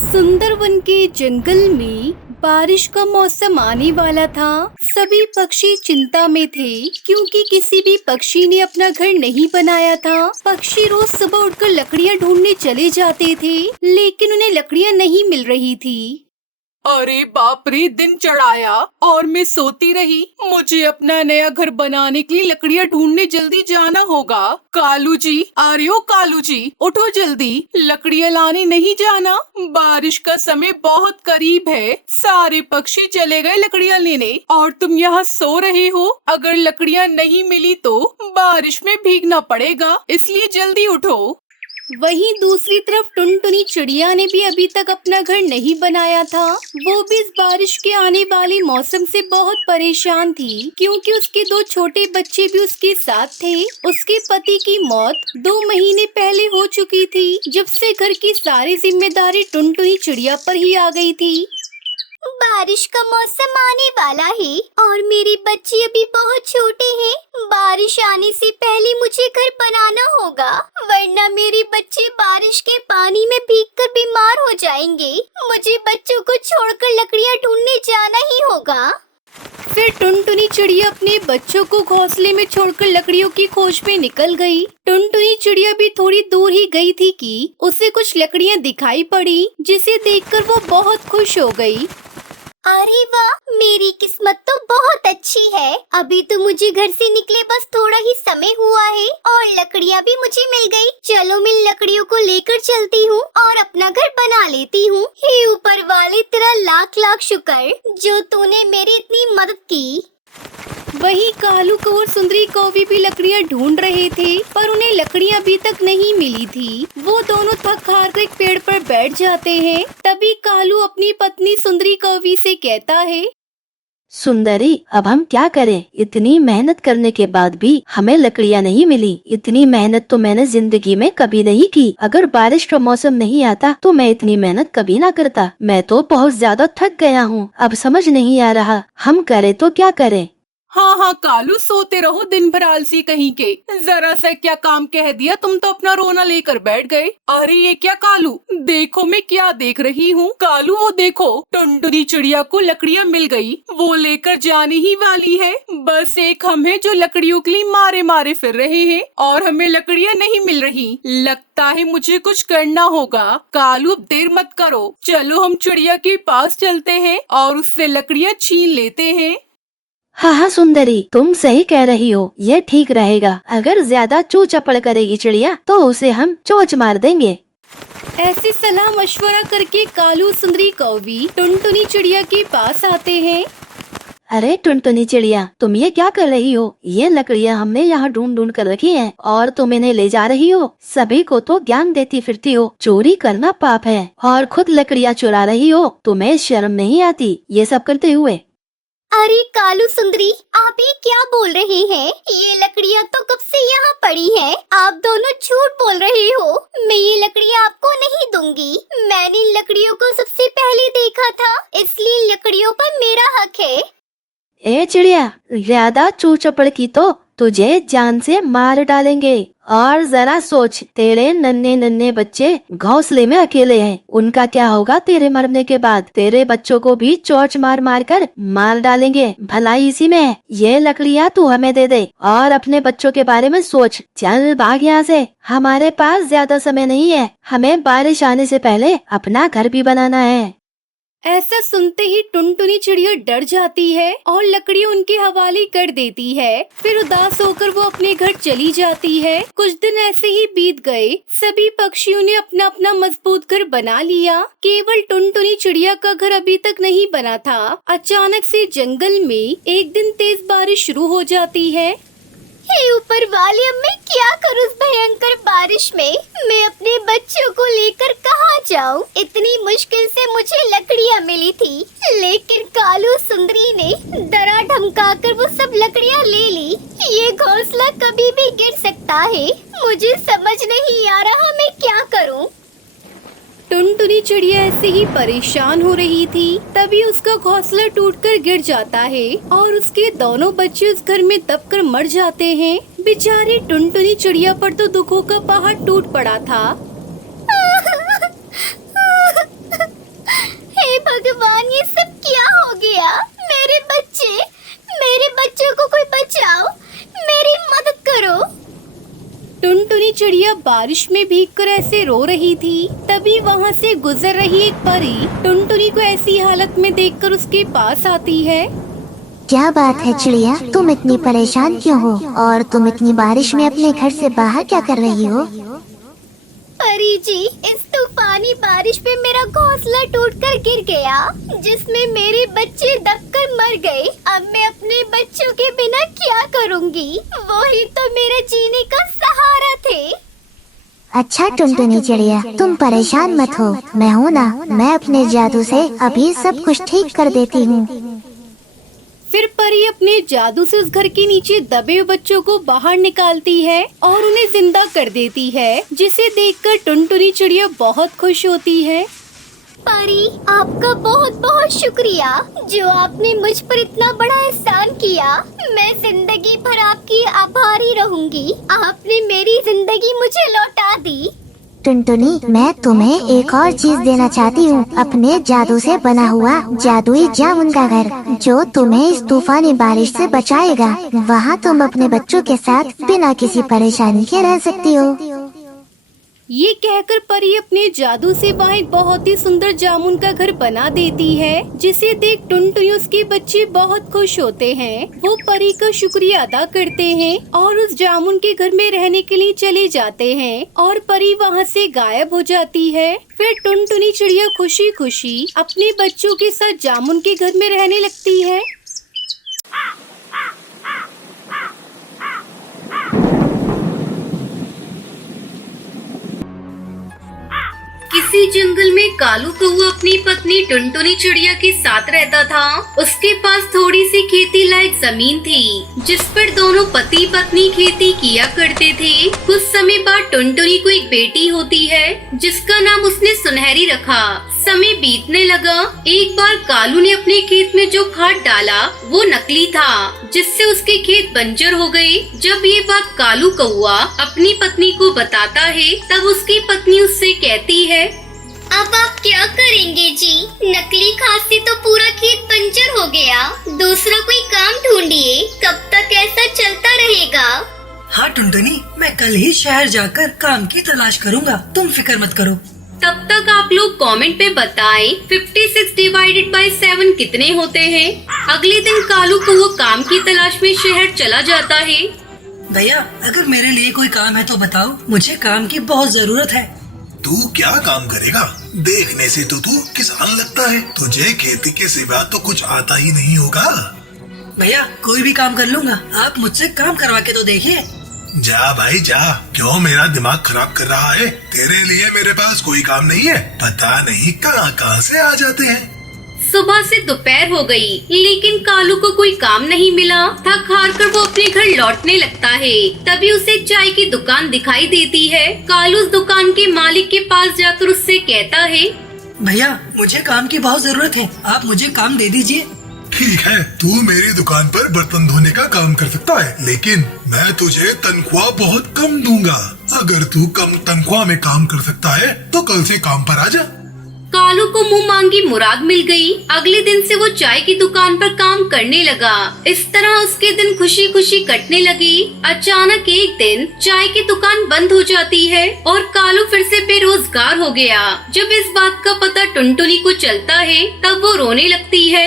सुंदरवन के जंगल में बारिश का मौसम आने वाला था। सभी पक्षी चिंता में थे क्योंकि किसी भी पक्षी ने अपना घर नहीं बनाया था। पक्षी रोज सुबह उठकर लकड़ियां ढूंढने चले जाते थे, लेकिन उन्हें लकड़ियां नहीं मिल रही थी। अरे बाप रे, दिन चढ़ाया और मैं सोती रही। मुझे अपना नया घर बनाने के लिए लकड़ियां ढूंढने जल्दी जाना होगा। कालू जी, आ रहे हो कालू जी? उठो जल्दी, लकड़ियां लाने नहीं जाना। बारिश का समय बहुत करीब है। सारे पक्षी चले गए लकड़ियां लेने और तुम यहाँ सो रहे हो। अगर लकड़ियां नहीं मिली तो बारिश में भीगना पड़ेगा, इसलिए जल्दी उठो। वहीं दूसरी तरफ टुनटुनी चिड़िया ने भी अभी तक अपना घर नहीं बनाया था। वो भी इस बारिश के आने वाले मौसम से बहुत परेशान थी क्योंकि उसके दो छोटे बच्चे भी उसके साथ थे। उसके पति की मौत 2 महीने पहले हो चुकी थी, जब से घर की सारी जिम्मेदारी टुनटुनी चिड़िया पर ही आ गई थी। बारिश का मौसम आने वाला है और मेरे बच्चे अभी बहुत छोटे हैं। बारिश आने से पहले मुझे घर बनाना होगा, वरना मेरे बच्चे बारिश के पानी में भीगकर बीमार हो जाएंगे। मुझे बच्चों को छोड़कर लकड़ियां ढूंढने जाना ही होगा। फिर टुनटुनी चिड़िया अपने बच्चों को घोंसले में छोड़कर लकड़ियों की खोज में निकल गई। टुनटुनी चिड़िया भी थोड़ी दूर ही गई थी कि उसे कुछ लकड़ियां दिखाई पड़ी, जिसे देखकर वो बहुत खुश हो गई। अरे वाह, मेरी किस्मत तो बहुत अच्छी है। अभी तो मुझे घर से निकले बस थोड़ा ही समय हुआ है और लकड़ियाँ भी मुझे मिल गई। चलो मैं लकड़ियों को लेकर चलती हूँ और अपना घर बना लेती हूँ। हे ऊपर वाले, तेरा लाख लाख शुक्र जो तूने मेरी इतनी मदद की। वहीं कालू कौर सुंदरी कौवी भी लकड़ियां ढूंढ रहे थे, पर उन्हें लकड़ियां अभी तक नहीं मिली थी। वो दोनों थक हार कर एक पेड़ पर बैठ जाते हैं। तभी कालू अपनी पत्नी सुंदरी कौवी से कहता है, सुंदरी, अब हम क्या करें? इतनी मेहनत करने के बाद भी हमें लकड़ियाँ नहीं मिली। इतनी मेहनत तो मैंने जिंदगी में कभी नहीं की। अगर बारिश का मौसम नहीं आता तो मैं इतनी मेहनत कभी ना करता। मैं तो बहुत ज्यादा थक गया हूँ। अब समझ नहीं आ रहा हम करें तो क्या करें। हाँ हाँ कालू, सोते रहो दिन भर आलसी कहीं के। जरा सा क्या काम कह दिया, तुम तो अपना रोना लेकर बैठ गए। अरे ये क्या कालू, देखो मैं क्या देख रही हूँ। कालू वो देखो, टुनटुनी चिड़िया को लकड़ियाँ मिल गई। वो लेकर जाने ही वाली है। बस एक हम हैं जो लकड़ियों के लिए मारे मारे फिर रहे हैं और हमें लकड़ियाँ नहीं मिल रही। लगता है मुझे कुछ करना होगा। कालू अब देर मत करो, चलो हम चिड़िया के पास चलते हैं और उससे लकड़ियाँ छीन लेते हैं। हाँ हाँ सुंदरी, तुम सही कह रही हो, ये ठीक रहेगा। अगर ज्यादा चू चपड़ करेगी चिड़िया तो उसे हम चोंच मार देंगे। ऐसी सलाह मशवरा करके कालू सुंदरी कौवी टुनटुनी चिड़िया के पास आते हैं। अरे टुनटुनी चिड़िया, तुम ये क्या कर रही हो? ये लकड़ियाँ हमने यहाँ ढूंढ ढूंढ कर रखी हैं और तुम इन्हें ले जा रही हो। सभी को तो ज्ञान देती फिरती हो। चोरी करना पाप है और खुद लकड़ियाँ चुरा रही हो। तुम्हें शर्म नहीं आती ये सब करते हुए? अरे कालू सुंदरी, आप ये क्या बोल रहे हैं? ये लकड़ियाँ तो कब से यहाँ पड़ी हैं। आप दोनों झूठ बोल रहे हो। मैं ये लकड़ियाँ आपको नहीं दूंगी। मैंने इन लकड़ियों को सबसे पहले देखा था, इसलिए लकड़ियों पर मेरा हक है। ए चिड़िया, ज्यादा चू चपड़ की तो तुझे जान से मार डालेंगे। और जरा सोच, तेरे नन्हे नन्हे बच्चे घोंसले में अकेले हैं। उनका क्या होगा तेरे मरने के बाद? तेरे बच्चों को भी चोंच मार मार कर मार डालेंगे। भलाई इसी में है। ये लकड़ियाँ तू हमें दे दे और अपने बच्चों के बारे में सोच। चल भाग यहाँ से, हमारे पास ज्यादा समय नहीं है। हमें बारिश आने से पहले अपना घर भी बनाना है। ऐसा सुनते ही टुनटुनी चिड़िया डर जाती है और लकड़ियाँ उनके हवाले कर देती है। फिर उदास होकर वो अपने घर चली जाती है। कुछ दिन ऐसे ही बीत गए। सभी पक्षियों ने अपना अपना मजबूत घर बना लिया। केवल टुनटुनी चिड़िया का घर अभी तक नहीं बना था। अचानक से जंगल में एक दिन तेज बारिश शुरू हो जाती है। हे ऊपर वाले, अब मैं क्या करूँ इस भयंकर बारिश में? मैं अपने बच्चों को लेकर कहाँ जाऊँ? इतनी मुश्किल से मुझे लकड़ियाँ मिली थी, लेकिन कालू सुंदरी ने डरा धमका कर वो सब लकड़ियाँ ले ली। ये घोंसला कभी भी गिर सकता है। मुझे समझ नहीं आ रहा मैं क्या करूँ। टुनटुनी चिड़िया ऐसे ही परेशान हो रही थी। तभी उसका घोंसला टूटकर गिर जाता है और उसके दोनों बच्चे उस घर में दबकर मर जाते हैं। बेचारी टुनटुनी चिड़िया पर तो दुखों का पहाड़ टूट पड़ा था। भगवान, ये सब क्या हो गया? मेरे बच्चों को कोई बचाओ, मेरी मदद करो। टुनटुनी चिड़िया बारिश में भीगकर ऐसे रो रही थी। तभी वहाँ से गुजर रही एक परी टुनटुनी को ऐसी हालत में देखकर उसके पास आती है। क्या बात है चिड़िया, तुम इतनी परेशान क्यों हो और तुम इतनी बारिश में अपने घर से बाहर क्या कर रही हो? परी जी, इस तूफानी बारिश में मेरा घोंसला टूटकर गिर गया, जिसमें मेरे बच्चे दबकर मर गए। अब मैं अपने बच्चों के बिना क्या करूंगी? वो ही तो मेरे जीने का सहारा थे। अच्छा टुनटुनी चिड़िया, तुम परेशान मत हो, मैं हूँ ना, मैं अपने जादू से अभी सब कुछ ठीक कर देती हूँ। फिर परी अपने जादू से उस घर के नीचे दबे हुए बच्चों को बाहर निकालती है और उन्हें जिंदा कर देती है, जिसे देखकर टुनटुनी चिड़िया बहुत खुश होती है। परी, आपका बहुत बहुत शुक्रिया, जो आपने मुझ पर इतना बड़ा एहसान किया। मैं जिंदगी भर आपकी आभारी रहूंगी। आपने मेरी जिंदगी मुझे लौटा दी। टुनटुनी, मैं तुम्हें एक और चीज देना चाहती हूँ, अपने जादू से बना हुआ जादुई जामुन का घर, जो तुम्हें इस तूफानी बारिश से बचाएगा। वहाँ तुम अपने बच्चों के साथ बिना किसी परेशानी के रह सकती हो। ये कहकर परी अपने जादू से वहाँ एक बहुत ही सुंदर जामुन का घर बना देती है, जिसे देख टुनटुनी उसके बच्चे बहुत खुश होते हैं। वो परी का शुक्रिया अदा करते हैं और उस जामुन के घर में रहने के लिए चले जाते हैं और परी वहाँ से गायब हो जाती है। फिर टुनटुनी चिड़िया खुशी खुशी अपने बच्चों के साथ जामुन के घर में रहने लगती है। किसी जंगल में कालू कौआ अपनी पत्नी टुनटुनी चिड़िया के साथ रहता था। उसके पास थोड़ी सी खेती लायक जमीन थी, जिस पर दोनों पति पत्नी खेती किया करते थे। कुछ समय बाद टुनटुनी को एक बेटी होती है, जिसका नाम उसने सुनहरी रखा। समय बीतने लगा। एक बार कालू ने अपने खेत में जो खाद डाला वो नकली था, जिससे उसके खेत बंजर हो गए। जब ये बात कालू कौआ अपनी पत्नी को बताता है, तब उसकी पत्नी उससे कहती है, अब आप क्या करेंगे जी? नकली खाद से तो पूरा खेत बंजर हो गया। दूसरा कोई काम ढूंढिए। कब तक ऐसा चलता रहेगा? हाँ टुनटुनी, मैं कल ही शहर जाकर काम की तलाश करूँगा, तुम फिक्र मत करो। तब तक आप लोग कमेंट पे बताएं 56 डिवाइडेड बाय 7 कितने होते हैं। अगले दिन कालू को वो काम की तलाश में शहर चला जाता है। भैया, अगर मेरे लिए कोई काम है तो बताओ, मुझे काम की बहुत जरूरत है। तू क्या काम करेगा? देखने से तो तू किसान लगता है, तुझे खेती के सिवा तो कुछ आता ही नहीं होगा। भैया, कोई भी काम कर लूँगा, आप मुझसे काम करवा के तो देखिए। जा भाई जा, क्यों मेरा दिमाग खराब कर रहा है? तेरे लिए मेरे पास कोई काम नहीं है, पता नहीं कहाँ कहाँ से आ जाते हैं। सुबह से दोपहर हो गई, लेकिन कालू को कोई काम नहीं मिला। थक हार कर वो अपने घर लौटने लगता है। तभी उसे चाय की दुकान दिखाई देती है। कालू उस दुकान के मालिक के पास जाकर उससे कहता है, भैया, मुझे काम की बहुत जरूरत है, आप मुझे काम दे दीजिए। ठीक है, तू मेरी दुकान पर बर्तन धोने का काम कर सकता है, लेकिन मैं तुझे तनख्वाह बहुत कम दूंगा। अगर तू कम तनख्वाह में काम कर सकता है तो कल से काम पर आ जा। कालू को मुंह मांगी मुराद मिल गई। अगले दिन से वो चाय की दुकान पर काम करने लगा। इस तरह उसके दिन खुशी खुशी कटने लगी। अचानक एक दिन चाय की दुकान बंद हो जाती है और कालू फिर से बेरोजगार हो गया। जब इस बात का पता टुनटुनी को चलता है, तब वो रोने लगती है।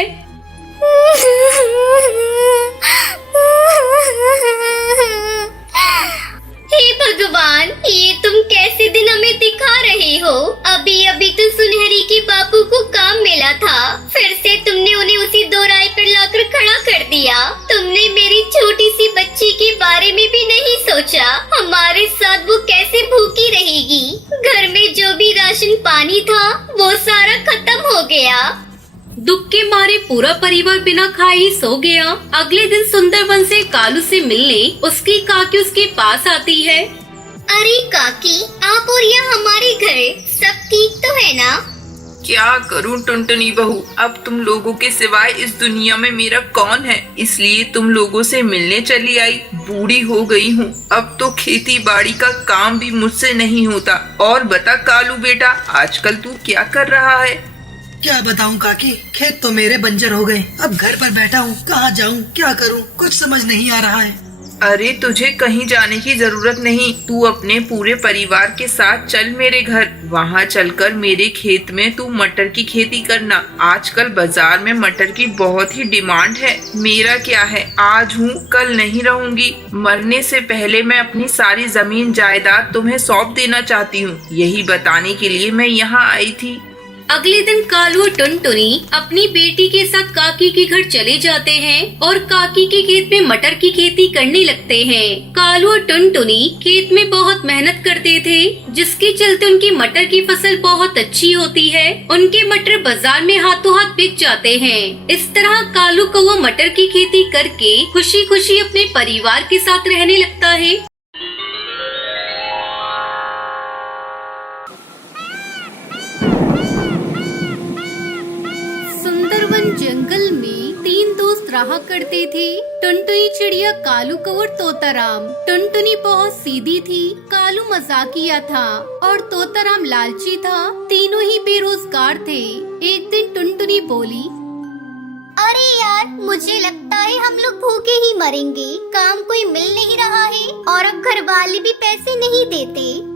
हे भगवान, ये तुम कैसे दिन हमें दिखा रहे हो? अभी अभी तो सुनहरी के बापू को काम मिला था, फिर से तुमने उन्हें उसी दोराहे पर लाकर खड़ा कर दिया। तुमने मेरी छोटी सी बच्ची के बारे में भी नहीं सोचा, हमारे साथ वो कैसे भूखी रहेगी। घर में जो भी राशन पानी था वो सारा खत्म हो गया। दुख के मारे पूरा परिवार बिना खाए ही सो गया। अगले दिन सुंदरवन से कालू से मिलने उसकी काकी उसके पास आती है। अरे काकी, आप और यह हमारे घर, सब ठीक तो है ना? क्या करूं टुनटुनी बहू, अब तुम लोगों के सिवाय इस दुनिया में मेरा कौन है, इसलिए तुम लोगों से मिलने चली आई। बूढ़ी हो गई हूँ, अब तो खेती बाड़ी का काम भी मुझसे नहीं होता। और बता कालू बेटा, आजकल तू क्या कर रहा है? क्या बताऊं काकी, खेत तो मेरे बंजर हो गए। अब घर पर बैठा हूँ, कहाँ जाऊँ, क्या करूँ, कुछ समझ नहीं आ रहा है। अरे तुझे कहीं जाने की जरूरत नहीं, तू अपने पूरे परिवार के साथ चल मेरे घर। वहाँ चलकर मेरे खेत में तू मटर की खेती करना। आजकल बाजार में मटर की बहुत ही डिमांड है। मेरा क्या है, आज हूँ कल नहीं रहूंगी। मरने से पहले मैं अपनी सारी जमीन जायदाद तुम्हें सौंप देना चाहती हूँ। यही बताने के लिए मैं यहाँ आई थी। अगले दिन कालू और टुनटुनी अपनी बेटी के साथ काकी के घर चले जाते हैं और काकी के खेत में मटर की खेती करने लगते हैं। कालू और टुनटुनी खेत में बहुत मेहनत करते थे, जिसके चलते उनकी मटर की फसल बहुत अच्छी होती है। उनके मटर बाजार में हाथों हाथ बिक जाते हैं। इस तरह कालू कौवा मटर की खेती करके खुशी खुशी अपने परिवार के साथ रहने लगता है। सुंदरवन जंगल में 3 दोस्त रहा करते थे, टुनटुनी चिड़िया, कालू कौवा, तोताराम। टुनटुनी बहुत सीधी थी, कालू मजाकिया था और तोताराम लालची था। तीनों ही बेरोजगार थे। एक दिन टुनटुनी बोली, अरे यार, मुझे लगता है हम लोग भूखे ही मरेंगे। काम कोई मिल नहीं रहा है और अब घर वाले भी पैसे नहीं देते।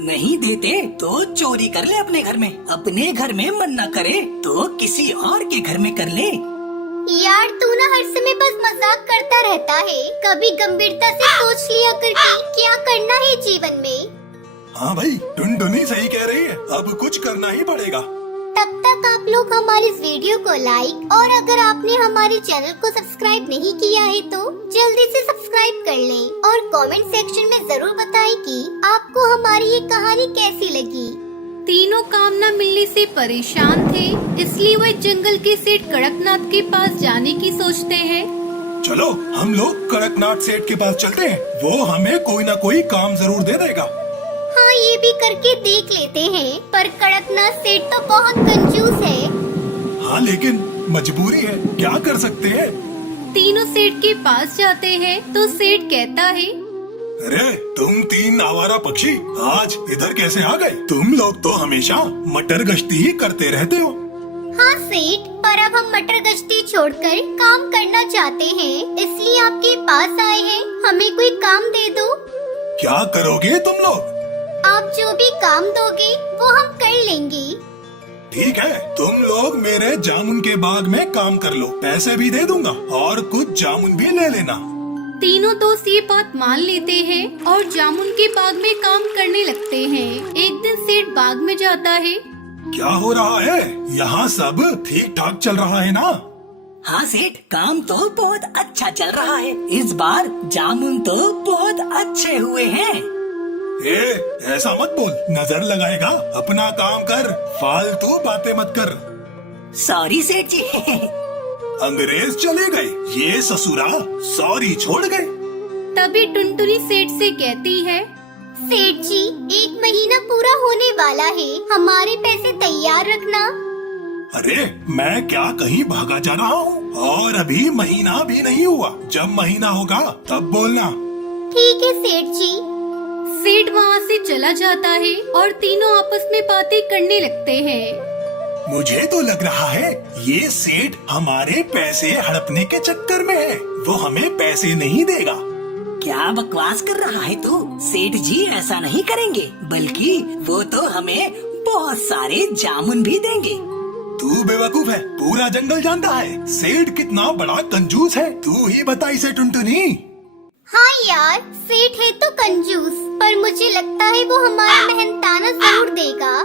नहीं देते तो चोरी कर ले अपने घर में। अपने घर में मन न करे तो किसी और के घर में कर ले। यार, तू ना हर समय बस मजाक करता रहता है। कभी गंभीरता से सोच लिया कर कि क्या करना है जीवन में। हाँ भाई, टुनटुनी सही कह रही है, अब कुछ करना ही पड़ेगा। तब तक आप लोग हमारे इस वीडियो को लाइक और अगर आपने हमारे चैनल को सब्सक्राइब नहीं किया है तो जल्दी से सब्सक्राइब कर लें और कमेंट सेक्शन में जरूर बताएं कि आपको हमारी ये कहानी कैसी लगी। तीनों काम न मिलने से परेशान थे, इसलिए वह जंगल के सेठ कड़कनाथ के पास जाने की सोचते हैं। चलो हम लोग कड़कनाथ सेठ के पास चलते हैं, वो हमें कोई ना कोई काम जरूर दे देगा। हाँ, ये भी करके देख लेते हैं, पर कड़कनाथ सेठ तो बहुत कंजूस है। हाँ, लेकिन मजबूरी है, क्या कर सकते हैं। तीनों सेठ के पास जाते हैं तो सेठ कहता है, अरे तुम 3 आवारा पक्षी आज इधर कैसे आ गए? तुम लोग तो हमेशा मटर गश्ती ही करते रहते हो। हाँ सेठ, पर अब हम मटर गश्ती छोड़कर काम करना चाहते हैं, इसलिए आपके पास आए हैं। हमें कोई काम दे दो। क्या करोगे तुम लोग? आप जो भी काम दोगे वो हम कर लेंगे। ठीक है, तुम लोग मेरे जामुन के बाग में काम कर लो, पैसे भी दे दूंगा और कुछ जामुन भी ले लेना। तीनों दोस्त ये बात मान लेते हैं और जामुन के बाग में काम करने लगते हैं। एक दिन सेठ बाग में जाता है। क्या हो रहा है? यहाँ सब ठीक ठाक चल रहा है ना? हाँ सेठ, काम तो बहुत अच्छा चल रहा है। इस बार जामुन तो बहुत अच्छे हुए हैं। ऐसा मत बोल, नजर लगाएगा। अपना काम कर, फालतू बातें मत कर। सॉरी सेठ जी। अंग्रेज चले गए, ये ससुरा सॉरी छोड़ गए। तभी टुनटुनी सेठ से कहती है, सेठ जी, 1 महीना पूरा होने वाला है, हमारे पैसे तैयार रखना। अरे मैं क्या कहीं भागा जा रहा हूँ? और अभी महीना भी नहीं हुआ, जब महीना होगा तब बोलना। ठीक है सेठ जी। सेठ वहाँ से चला जाता है और तीनों आपस में बातें करने लगते हैं। मुझे तो लग रहा है ये सेठ हमारे पैसे हड़पने के चक्कर में है, वो हमें पैसे नहीं देगा। क्या बकवास कर रहा है तू? सेठ जी ऐसा नहीं करेंगे, बल्कि वो तो हमें बहुत सारे जामुन भी देंगे। तू बेवकूफ है, पूरा जंगल जानता है सेठ कितना बड़ा कंजूस है। तू ही बता इसे टुनटुनी। हाँ यार, सेठ है तो कंजूस, पर मुझे लगता है वो हमारा मेहनताना जरूर देगा।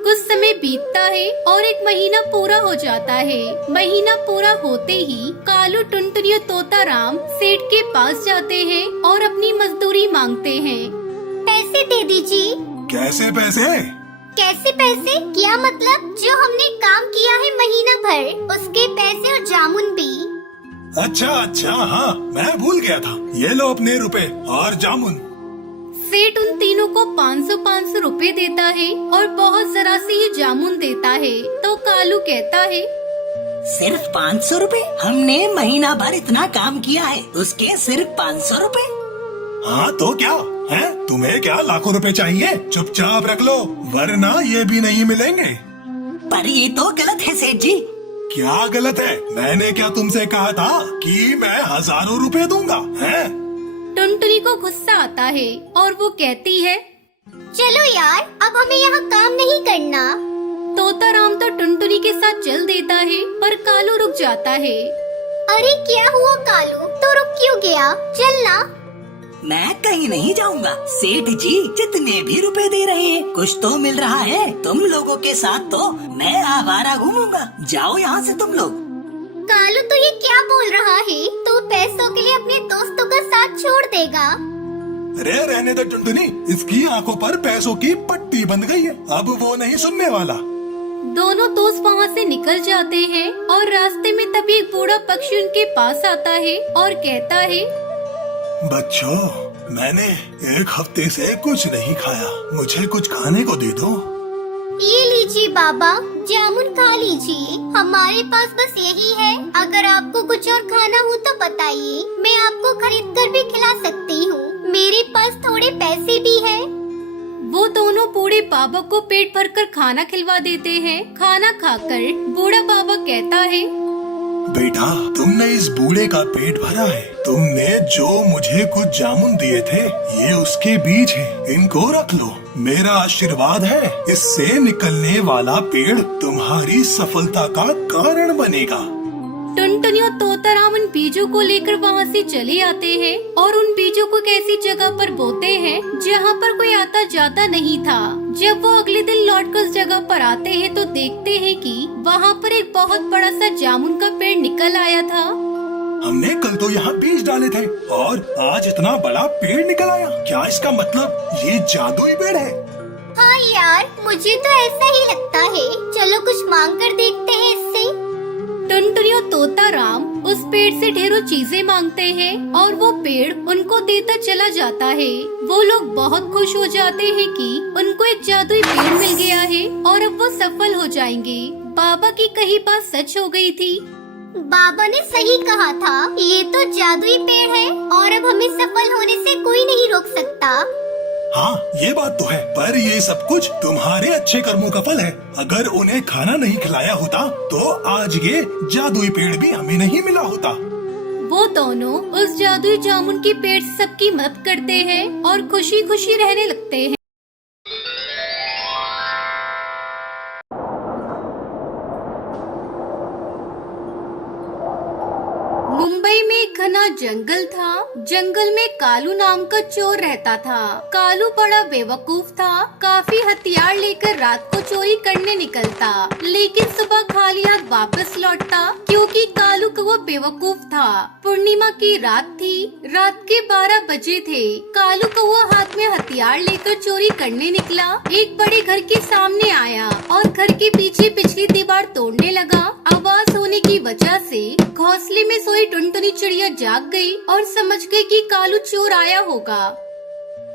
कुछ समय बीतता है और 1 महीना पूरा हो जाता है। महीना पूरा होते ही कालू, टुनटुनी और तोताराम सेठ के पास जाते हैं और अपनी मजदूरी मांगते हैं। पैसे दे दीजिए। कैसे पैसे? कैसे पैसे? क्या मतलब? जो हमने काम किया है महीना भर, उसके पैसे और जामुन भी। अच्छा, हाँ मैं भूल गया था। ये लो अपने रुपए और जामुन। सेठ उन तीनों को 500 रुपए देता है और बहुत जरा से ही जामुन देता है। तो कालू कहता है, सिर्फ 500 रुपए? हमने महीना भर इतना काम किया है, उसके सिर्फ 500 रुपए? हाँ तो क्या है? तुम्हें क्या लाखों रुपए चाहिए? चुपचाप रख लो, वरना ये भी नहीं मिलेंगे। पर ये तो गलत है सेठ जी। क्या गलत है? मैंने क्या तुमसे कहा था कि मैं हजारों रुपए दूंगा? हैं? टुनटुनी को गुस्सा आता है और वो कहती है, चलो यार, अब हमें यहाँ काम नहीं करना। तोताराम तो टुनटुनी के साथ चल देता है, पर कालू रुक जाता है। अरे क्या हुआ कालू, तो रुक क्यों गया? चलना। मैं कहीं नहीं जाऊंगा सेठ जी, जितने भी रुपए दे रहे हैं कुछ तो मिल रहा है। तुम लोगों के साथ तो मैं आवारा घूमूंगा। जाओ यहाँ से तुम लोग। कालू तो ये क्या बोल रहा है? तो पैसों के लिए अपने दोस्तों का साथ छोड़ देगा? अरे रहने दो टुनटुनी, इसकी आंखों पर पैसों की पट्टी बंध गई है, अब वो नहीं सुनने वाला। दोनों दोस्त वहाँ से निकल जाते हैं और रास्ते में तभी एक बूढ़ा पक्षी उनके पास आता है और कहता है, बच्चों, मैंने एक हफ्ते से कुछ नहीं खाया, मुझे कुछ खाने को दे दो। ये लीजिए बाबा, जामुन खा लीजिए, हमारे पास बस यही है। अगर आपको कुछ और खाना हो तो बताइए, मैं आपको खरीद कर भी खिला सकती हूँ। मेरे पास थोड़े पैसे भी हैं। वो दोनों बूढ़े बाबा को पेट भरकर खाना खिलवा देते हैं। खाना खाकर बूढ़ा बाबा कहता है, बेटा, तुमने इस बूढ़े का पेट भरा है। तुमने जो मुझे कुछ जामुन दिए थे, ये उसके बीज हैं। इनको रख लो, मेरा आशीर्वाद है। इससे निकलने वाला पेड़ तुम्हारी सफलता का कारण बनेगा। टुनटुनी और तोताराम उन बीजों को लेकर वहाँ से चले आते हैं और उन बीजों को एक ऐसी जगह पर बोते हैं जहाँ पर कोई आता जाता नहीं था। जब वो अगले दिन लौटकर उस जगह पर आते हैं तो देखते हैं कि वहाँ पर एक बहुत बड़ा सा जामुन का पेड़ निकल आया था। हमने कल तो यहाँ बीज डाले थे और आज इतना बड़ा पेड़ निकल आया। क्या इसका मतलब ये जादुई पेड़ है? हाँ यार, मुझे तो ऐसा ही लगता है। चलो कुछ मांग कर देखते हैं इससे। टुनटुनी और तोताराम उस पेड़ से ढेरों चीजें मांगते हैं और वो पेड़ उनको देता चला जाता है। वो लोग बहुत खुश हो जाते हैं कि उनको एक जादुई पेड़ मिल गया है और अब वो सफल हो जाएंगे। बाबा की कही बात सच हो गई थी। बाबा ने सही कहा था, ये तो जादुई पेड़ है और अब हमें सफल होने से कोई नहीं रोक सकता। हाँ, ये बात तो है, पर ये सब कुछ तुम्हारे अच्छे कर्मों का फल है। अगर उन्हें खाना नहीं खिलाया होता तो आज ये जादुई पेड़ भी हमें नहीं मिला होता। वो दोनों उस जादुई जामुन के पेड़ से सबकी मदद करते हैं और खुशी खुशी रहने लगते हैं। मुंबई में एक घना जंगल था। जंगल में कालू नाम का चोर रहता था। कालू बड़ा बेवकूफ था। काफी हथियार लेकर रात को चोरी करने निकलता, लेकिन सुबह खाली हाथ वापस लौटता, क्योंकि कालू का वो बेवकूफ था। पूर्णिमा की रात थी। रात के 12 बजे थे। कालू का वो हाथ में हथियार लेकर चोरी करने निकला। एक बड़े घर के सामने आया और घर के पीछे पिछली दीवार तोड़ने लगा। आवाज होने की वजह से घोंसले में सोई टुनटुनी चिड़िया जाग गई और समझ गई कि कालू चोर आया होगा।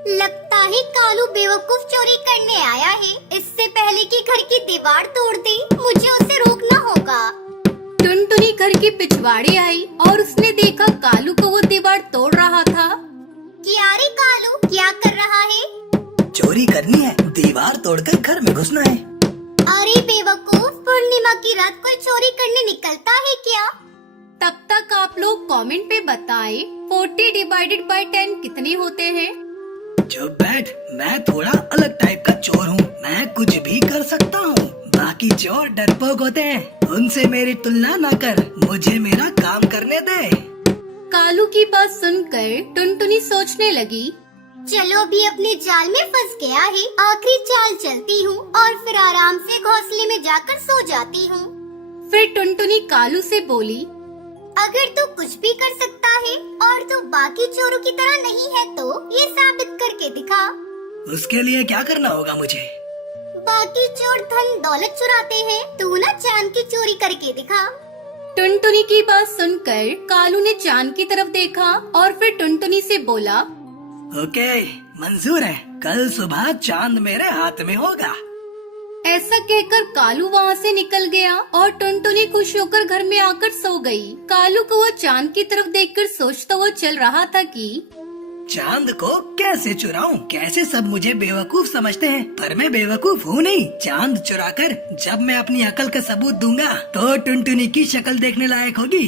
लगता है कालू बेवकूफ चोरी करने आया है। इससे पहले कि घर की दीवार तोड़ दे, मुझे उसे रोकना होगा। टुनटुनी घर के पिछवाड़े आई और उसने देखा कालू को वो दीवार तोड़ रहा था। क्या रे कालू, क्या कर रहा है? चोरी करनी है, दीवार तोड़कर घर में घुसना है। अरे बेवकूफ, पूर्णिमा की रात कोई चोरी करने निकलता है क्या? तब तक आप लोग कमेंट पे बताएं 40 डिवाइडेड बाय 10 कितने होते हैं। चुप बैठ, मैं थोड़ा अलग टाइप का चोर हूँ। मैं कुछ भी कर सकता हूँ। बाकी चोर डरपोक होते हैं, उनसे मेरी तुलना न कर। मुझे मेरा काम करने दे। कालू की बात सुनकर टुनटुनी सोचने लगी, चलो अभी अपने जाल में फंस गया है, आखिरी चाल चलती हूँ और फिर आराम से घोंसले में जाकर सो जाती हूँ। फिर टुनटुनी कालू से बोली, अगर तू कुछ भी कर सकता है और तू बाकी चोरों की तरह नहीं है तो ये साबित करके दिखा। उसके लिए क्या करना होगा मुझे? बाकी चोर धन दौलत चुराते हैं, तू ना चांद की चोरी करके दिखा। टुनटुनी की बात सुनकर कालू ने चांद की तरफ देखा और फिर टुनटुनी से बोला, ओके, मंजूर है। कल सुबह चांद मेरे हाथ में होगा। ऐसा कहकर कालू वहाँ से निकल गया और टुनटुनी खुश होकर घर में आकर सो गई। कालू को वो चांद की तरफ देखकर सोचता हुआ चल रहा था कि चांद को कैसे चुराऊं? कैसे सब मुझे बेवकूफ समझते हैं, पर मैं बेवकूफ हूँ नहीं। चांद चुराकर जब मैं अपनी अकल का सबूत दूंगा तो टुनटुनी की शक्ल देखने लायक होगी।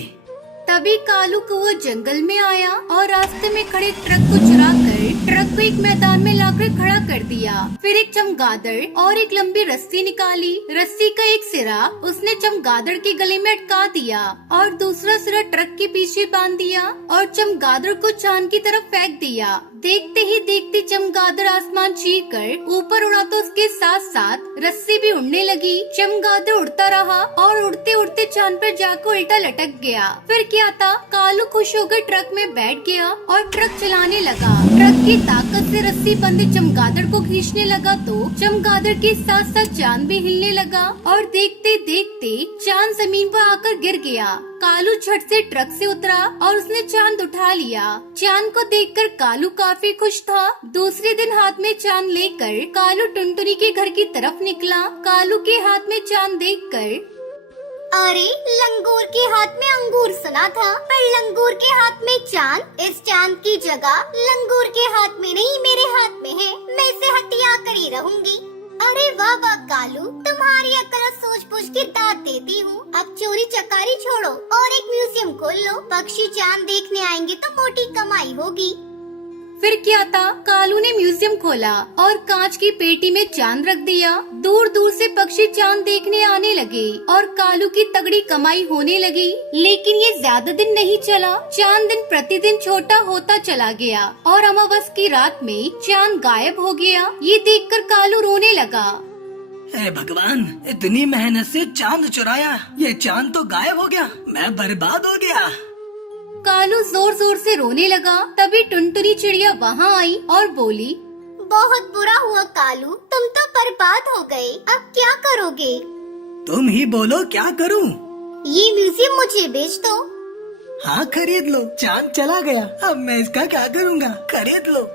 तभी कालू कौवा जंगल में आया और रास्ते में खड़े ट्रक को चुराकर ट्रक को एक मैदान में लाकर खड़ा कर दिया। फिर एक चमगादड़ और एक लंबी रस्सी निकाली। रस्सी का एक सिरा उसने चमगादड़ के गले में अटका दिया और दूसरा सिरा ट्रक के पीछे बांध दिया और चमगादड़ को चांद की तरफ फेंक दिया। देखते ही देखते चमगादड़ आसमान चीर कर ऊपर उड़ा तो उसके साथ साथ रस्सी भी उड़ने लगी। चमगादड़ उड़ता रहा और उड़ते उड़ते चांद पर जाकर उल्टा लटक गया। फिर क्या था, कालू खुश होकर ट्रक में बैठ गया और ट्रक चलाने लगा। ट्रक की ताकत से रस्सी बंधे चमगादड़ को खींचने लगा तो चमगादड़ के साथ साथ चांद भी हिलने लगा और देखते देखते चांद जमीन पर आकर गिर गया। कालू झट से ट्रक से उतरा और उसने चांद उठा लिया। चांद को देखकर कालू काफी खुश था। दूसरे दिन हाथ में चांद लेकर कालू टुनटुनी के घर की तरफ निकला। कालू के हाथ में चांद देखकर अरे लंगूर के हाथ में अंगूर सुना था, पर लंगूर के हाथ में चांद। इस चांद की जगह लंगूर के हाथ में नहीं मेरे हाथ में है। मैं इसे हत्या कर ही रहूंगी। अरे वाह वाह कालू, तुम्हारी अकल सोच पूछ के दाद देती हूँ। अब चोरी चकारी छोड़ो और एक म्यूजियम खोल लो। पक्षी चांद देखने आएंगे तो मोटी कमाई होगी। फिर क्या था, कालू ने म्यूजियम खोला और कांच की पेटी में चांद रख दिया। दूर दूर से पक्षी चांद देखने आने लगे और कालू की तगड़ी कमाई होने लगी। लेकिन ये ज्यादा दिन नहीं चला। चांद दिन प्रतिदिन छोटा होता चला गया और अमावस की रात में चांद गायब हो गया। ये देखकर कालू रोने लगा। हे भगवान, इतनी मेहनत से चांद चुराया, ये चांद तो गायब हो गया। मैं बर्बाद हो गया। कालू जोर जोर से रोने लगा। तभी टुनटुनी चिड़िया वहाँ आई और बोली, बहुत बुरा हुआ कालू, तुम तो बर्बाद हो गए। अब क्या करोगे? तुम ही बोलो क्या करूं? ये म्यूजियम मुझे बेच दो। हाँ खरीद लो। चांद चला गया, अब मैं इसका क्या करूँगा? खरीद लो।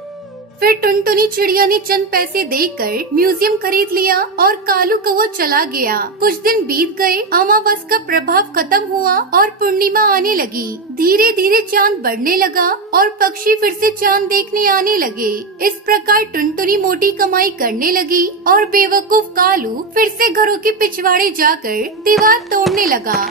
फिर टुनटुनी चिड़िया ने चंद पैसे देकर म्यूजियम खरीद लिया और कालू कौवा चला गया। कुछ दिन बीत गए। अमावस का प्रभाव खत्म हुआ और पूर्णिमा आने लगी। धीरे धीरे चांद बढ़ने लगा और पक्षी फिर से चांद देखने आने लगे। इस प्रकार टुनटुनी मोटी कमाई करने लगी और बेवकूफ कालू फिर से घरों के पिछवाड़े जाकर दीवार तोड़ने लगा।